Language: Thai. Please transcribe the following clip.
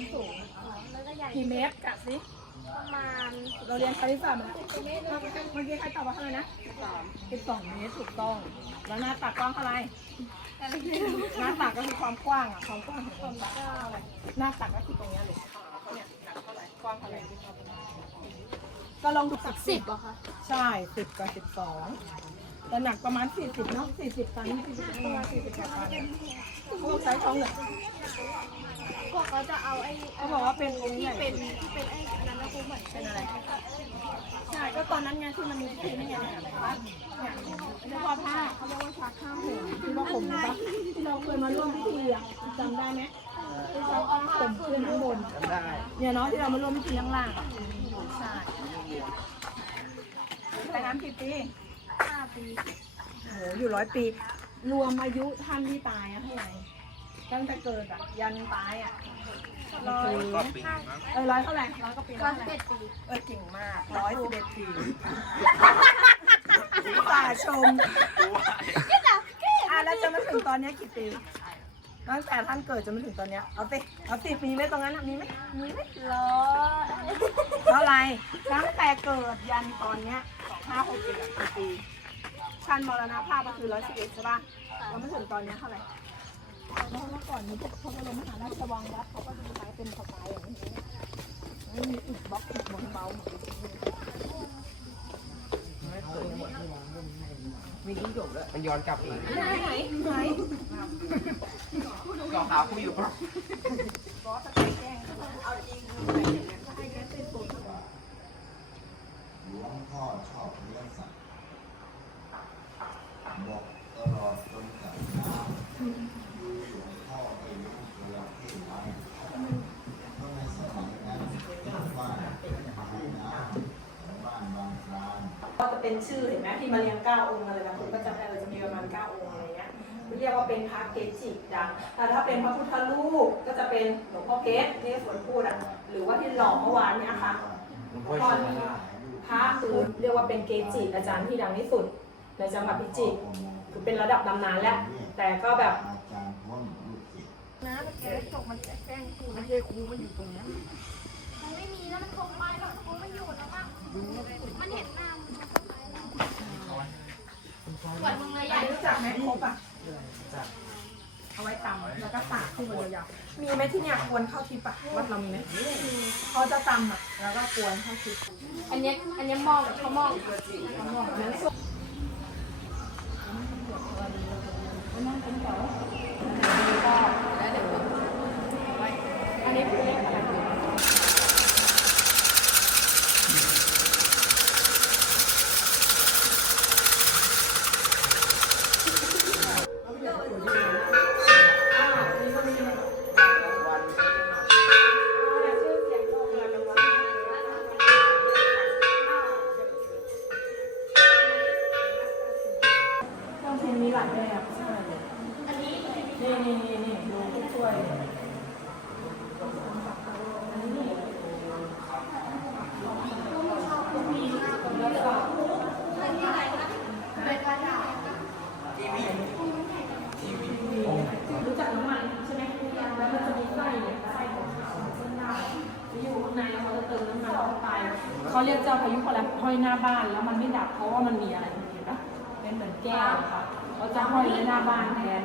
มสูงแล้วก็ใหญ่กี่เมตรกะสิประมาณเราเรียนคณิตศาสตร์มาแล้วเมื่อกี้ใครตอบว่าเท่าไหร่นะสิบสองเมตรถูกต้อง แล้วหน้าตักกว้างเท่าไหร่หน้าตักก็คือความกว้างอะความกว้างของความตักอะไรหน้าตักก็คือตรงเนี้ยลูกเนี่ยตักเท่าไหร่กว้างเท่าไหร่ก็ลองดูสักสิบเหรอคะใช่สิบกับสิบสอง แต่หนักประมาณสี่สิบเนาะสี่สิบตันสี่สิบตัวสี่สิบแปดตันเนี่ยเขาบอกใช้ท้องเหรอพวกเขาจะเอาไอ้เขาบอกว่าเป็นองค์ใหที่ญ่เป็นที่เป็นไอ้นั้นนะครูเหมือนเป็นอะไรใช่ก็ตอนนั้นไงที่มันมีที่นี่ไงเนี่ยเนี่ยเรียกว่าผ้าเขาเรียกว่าผ้าข้ามหัวที่ว่าผมปะที่เราเคยมาร่วมพิธีอะจำได้ไหมที่เขาเอาผมขึ้นข้างบนเนี่ยเนาะที่เรามาร่วมพิธีข้างล่างอะใช่แต่น้ำกี่ปีห้า ปีโอ้โหอยู่ร้อยปี รวมอายุท่านที่ตายอะเท่าไหร่ตั้งแต่เกิดอะยันตายอะร้อยเออร้อยเท่าไหร่ร้อยก็ปีร้อยเท่าไหสิบร่เอ็ดปีเออเก่งมากร้อยสิบเอ็ดปีตาชมอะแล้วจะมาถึงตอนเนี้ยกี่ปีตั้งแต่ท่านเกิดจนมาถึงตอนเนี้ยเอาสิเอาสิมีไหมตรงนั้นอะมีไหมมีไหมร้อยเท่าไหร่ตั้งแต่เกิดยันตอนเนี้ยสองห้าหกเจ็ดอะกี่ปี ชันมรณภาพก็คือร้อยสิบเอ็ดใช่ป่ะแล้วมาถึงตอนเนี้ยเท่าไหร่เมื่อก่อนนี้พวกพระบรมมหาราชวังวัดเขาก็จะมีไม้เป็นสไตล์อย่างนี้ไม่มีอิฐบล็อกอิฐบนเบาหมดเลยมันย้อนกลับเองไหนไหนไหนรองเท้าคู่อยู่ปะหลวงพ่อชอบเป็นปกหลี้ยงสัตว์บอกตลอดจนกับน้ำคือหลวงพ่อไปเลี้ยงตัวที่ไว้เพราะในสมัยนั้นบ้านให้น้ำบ้านบางคราน ก็จะ เป็นชื่อเห็นไหมที่มาเรียงเก้าองค์อะไรนะคุณก็จำได้เลยจะมีประมาณเก้าองค์อะไรเงี้ยเรียกว่าเป็นพระเกจิดังแต่ถ้าเป็นพระพุทธรูปก็จะเป็นหลวงพ่อเพชรที่ฝนพูดอะหรือว่าที่หล่อเมื่อวานเนี้ยค่ะหลวงพ่อชินราชพระคือเรียกว่าเป็นเกจิอาจารย์ที่ดังที่สุด ในจังหวัดพิจิตรคือเป็นระดับตำนานแล้ว แต่ก็แบบอาจารย์พ้นลูกศิษย์นะเมื่อกี้ตกมันจะแกล้งครูไม่ใช่ครูมันอยู่ตรงนี้มันไม่มีแล้วมันคงไปหรอกครูไม่อยู่แล้วมั้งมันเห็นหน้า ขวดมึงเลยใหญ่รู้จักไหมครบอะเอาไว้ตำแล้วก็ตากขึ้นบนยาวๆมีไหมที่เนี่ยกวนข้าวทิพย์อะวัดเรามีไหมเขาจะตำอะแล้วก็กวนข้าวทิพย์อันนี้อันนี้หมองเขาหมองเขาหมองอันนั้นสุกนั่งเป็นแถวอันนี้คือเลขอะไร ต้องเพลงนี้หลายแบบใช่อันนี้นี่นี่นี่นี่ดูช่วยอันนี้นี่แล้วก็ เป็นกระดาษ รู้จักน้ำมันใช่ไหมแล้วมันจะมีไส้เนี่ยไส้ของขาวเส้นได้ที่อยู่ข้างในแล้ว เขาเติมน้ำมันเข้าไปเขาเรียกเจ้าพายุเขาแหละห้อยหน้าบ้านแล้วมันไม่ดับเพราะว่ามันมีอะไรเห็นปะเป็นเหมือนแก้วค่ะเขาจะห้อยไว้หน้าบ้านแทน